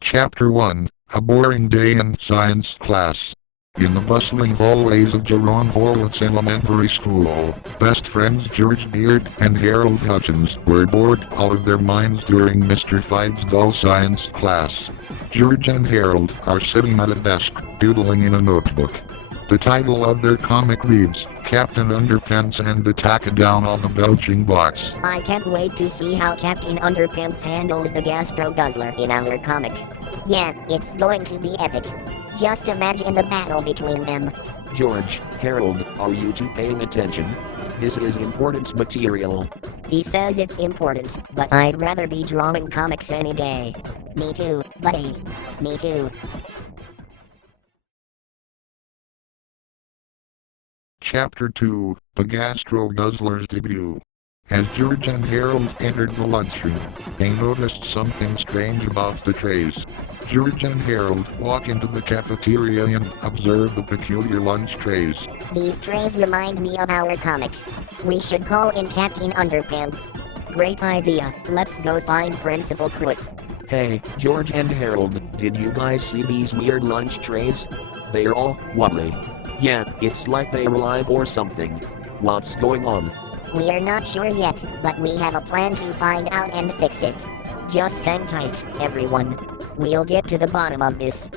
Chapter 1, A Boring Day in Science Class. In the bustling hallways of Jerome Horwitz Elementary School, best friends George Beard and Harold Hutchins were bored out of their minds during Mr. Fide's dull science class. George and Harold are sitting at a desk, doodling in a notebook. The title of their comic reads, Captain Underpants and the Takedown of the Belching Bots. I can't wait to see how Captain Underpants handles the Gastro Guzzler in our comic. Yeah, it's going to be epic. Just imagine the battle between them. George, Harold, are you two paying attention? This is important material. He says it's important, but I'd rather be drawing comics any day. Me too, buddy. Me too. Chapter 2, The Gastro Guzzler's Debut. As George and Harold entered the lunchroom, they noticed something strange about the trays. George and Harold walk into the cafeteria and observe the peculiar lunch trays. These trays remind me of our comic. We should call in Captain Underpants. Great idea. Let's go find Principal Crook. Hey, George and Harold, did you guys see these weird lunch trays? They're all wobbly. Yeah, it's like they're alive or something. What's going on? We're not sure yet, but we have a plan to find out and fix it. Just hang tight, everyone. We'll get to the bottom of this.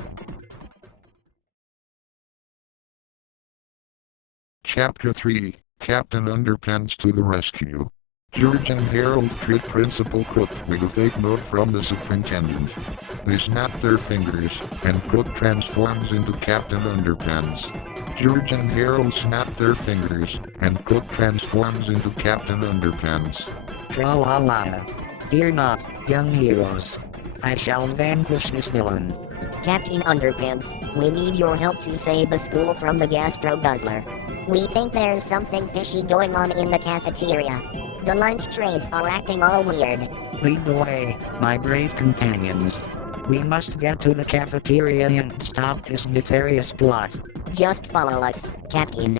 Chapter 3, Captain Underpants to the Rescue. George and Harold treat Principal Crook with a fake note from the superintendent. They snap their fingers, and Crook transforms into Captain Underpants. George and Harold snap their fingers, and Crook transforms into Captain Underpants. Tra-la-la. Fear not, young heroes. I shall vanquish this villain. Captain Underpants, we need your help to save the school from the Gastro Guzzler. We think there's something fishy going on in the cafeteria. The lunch trays are acting all weird. Lead the way, my brave companions. We must get to the cafeteria and stop this nefarious plot. Just follow us, Captain.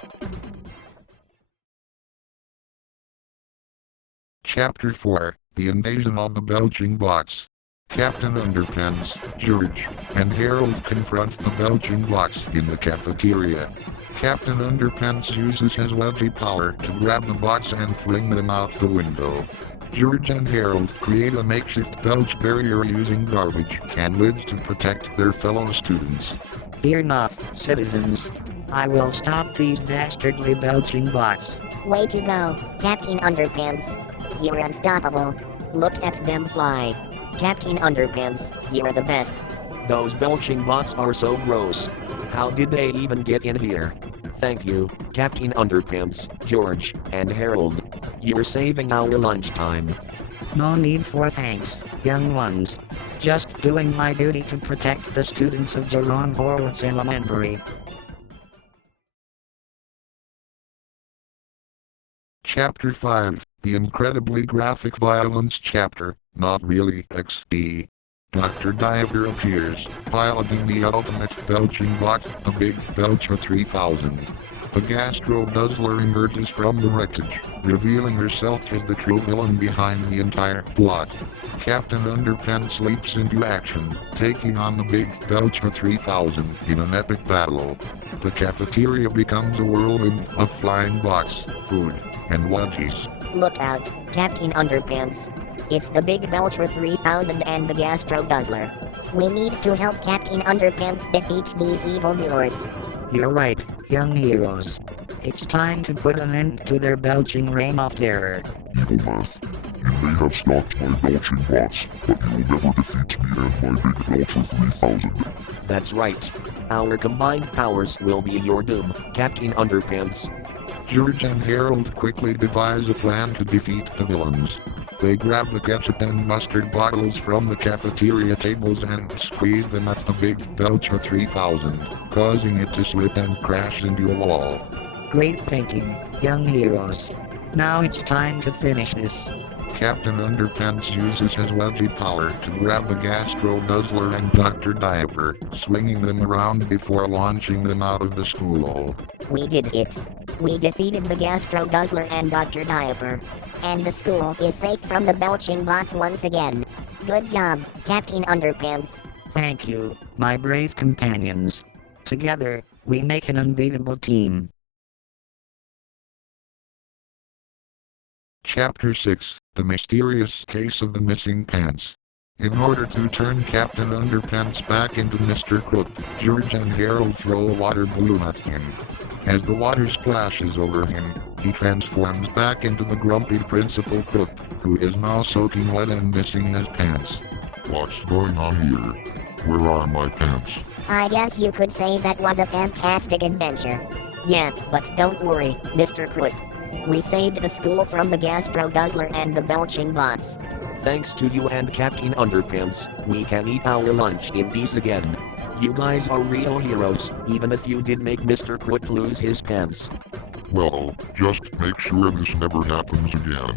Chapter 4, The Invasion of the Belching Bots. Captain Underpants, George, and Harold confront the Belching Bots in the cafeteria. Captain Underpants uses his wedgie power to grab the bots and fling them out the window. George and Harold create a makeshift belch barrier using garbage can lids to protect their fellow students. Fear not, citizens. I will stop these dastardly belching bots. Way to go, Captain Underpants. You're unstoppable. Look at them fly. Captain Underpants, you're the best. Those belching bots are so gross. How did they even get in here? Thank you, Captain Underpants, George, and Harold. You're saving our lunchtime. No need for thanks, young ones. Just doing my duty to protect the students of Jerome Horwitz Elementary. Chapter 5, The Incredibly Graphic Violence Chapter, Not Really XD. Dr. Diver appears, piloting the ultimate belching bot, the Big Belcher 3000. The Gastro Guzzler emerges from the wreckage, revealing herself as the true villain behind the entire plot. Captain Underpants leaps into action, taking on the Big Belcher 3000 in an epic battle. The cafeteria becomes a whirlwind of flying bots, food, and wedgies. Look out, Captain Underpants. It's the Big Belcher 3000 and the Gastro Guzzler. We need to help Captain Underpants defeat these evildoers. You're right, young heroes. It's time to put an end to their belching reign of terror. Evil Math, you may have stopped my belching bots, but you will never defeat me and my Big Belcher 3000. That's right. Our combined powers will be your doom, Captain Underpants. George and Harold quickly devise a plan to defeat the villains. They grab the ketchup and mustard bottles from the cafeteria tables and squeeze them at the Big Belcher 3000, causing it to slip and crash into a wall. Great thinking, young heroes. Now it's time to finish this. Captain Underpants uses his wedgie power to grab the Gastro Guzzler and Dr. Diaper, swinging them around before launching them out of the school. We did it. We defeated the Gastro Guzzler and Dr. Diaper. And the school is safe from the belching bots once again. Good job, Captain Underpants. Thank you, my brave companions. Together, we make an unbeatable team. Chapter 6, The Mysterious Case of the Missing Pants. In order to turn Captain Underpants back into Mr. Crook, George and Harold throw a water balloon at him. As the water splashes over him, he transforms back into the grumpy Principal Crook, who is now soaking wet and missing his pants. What's going on here? Where are my pants? I guess you could say that was a fantastic adventure. Yeah, but don't worry, Mr. Crook. We saved the school from the Gastro Guzzler and the Belching bots. Thanks to you and Captain Underpants, we can eat our lunch in peace again. You guys are real heroes, even if you did make Mr. Crook lose his pants. Well, just make sure this never happens again.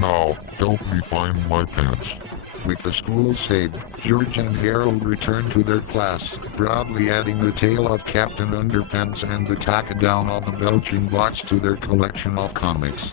Now, help me find my pants. With the school saved, George and Harold return to their class, proudly adding the tale of Captain Underpants and the Takedown of the Belching bots to their collection of comics.